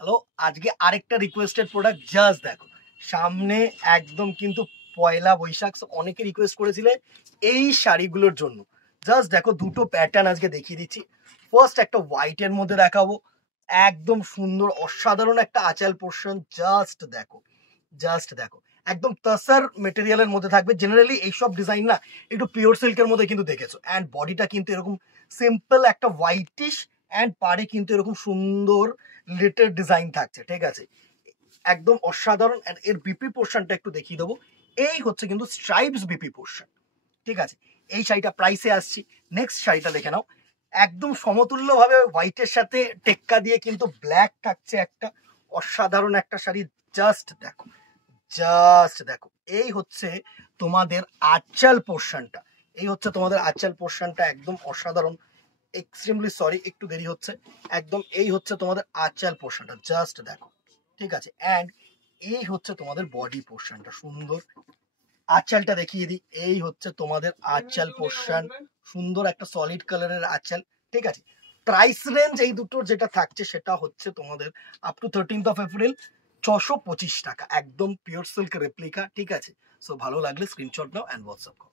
Hello, আজকে আরেকটা requested product just দেখো। সামনে একদম কিন্তু পয়লা বৈশাখ, অনেকে রিকোয়েস্ট করেছিলে এই শাড়িগুলোর জন্য। জাস্ট দেখো, দুটো প্যাটার্ন আজকে দেখিয়ে দিচ্ছি। ফার্স্ট একটা হোয়াইটের মধ্যে দেখাবো, একদম সুন্দর অসাধারণ একটা আঁচল পোর্শন। জাস্ট দেখো, জাস্ট দেখো, একদম তাসার মেটেরিয়ালের মধ্যে থাকবে। জেনারেলি এইসব ডিজাইন না একটু পিওর সিল্কের মধ্যে কিন্তু দেখেছো। অ্যান্ড বডিটা কিন্তু এরকম সিম্পল একটা হোয়াইটিশ, অ্যান্ড পাড়ে কিন্তু এরকম সুন্দর লিটের ডিজাইন থাকছে, ঠিক আছে, একদম অসাধারণ। অ্যান্ড এর বিপি পোর্শনটা একটু দেখিয়ে দেবো। এই হচ্ছে কিন্তু স্ট্রাইপস বিপি পোর্শন, ঠিক আছে। এই শাড়িটা প্রাইসে আসছি। নেক্সট শাড়িটা দেখে নাও, একদম সমতুল্যভাবে হোয়াইটের সাথে টেক্কা দিয়ে কিন্তু ব্ল্যাক থাকছে, একটা অসাধারণ একটা শাড়ি। জাস্ট দেখো, জাস্ট দেখো, এই হচ্ছে তোমাদের আঁচল পোর্শনটা। এই হচ্ছে তোমাদের আঁচল পোর্শনটা, একদম অসাধারণ। এক্সট্রিমলি সরি, একটু দেরি হচ্ছে। একদম এই হচ্ছে তোমাদের আঁচল পোর্শনটা, জাস্ট দেখো, ঠিক আছে। অ্যান্ড এই হচ্ছে তোমাদের বডি পোর্শনটা, সুন্দর। আঁচলটা দেখিয়ে দিই, এই হচ্ছে তোমাদের আঁচল পোর্শন, সুন্দর একটা সলিড কালারের আঁচল, ঠিক আছে। প্রাইস রেঞ্জ এই দুটোর যেটা থাকছে সেটা হচ্ছে তোমাদের আপ টু 13th এপ্রিল 625 টাকা, একদম পিওর সিল্ক রেপ্লিকা, ঠিক আছে। সো ভালো লাগলে স্ক্রিনশট নাও অ্যান্ড হোয়াটসঅ্যাপ করো।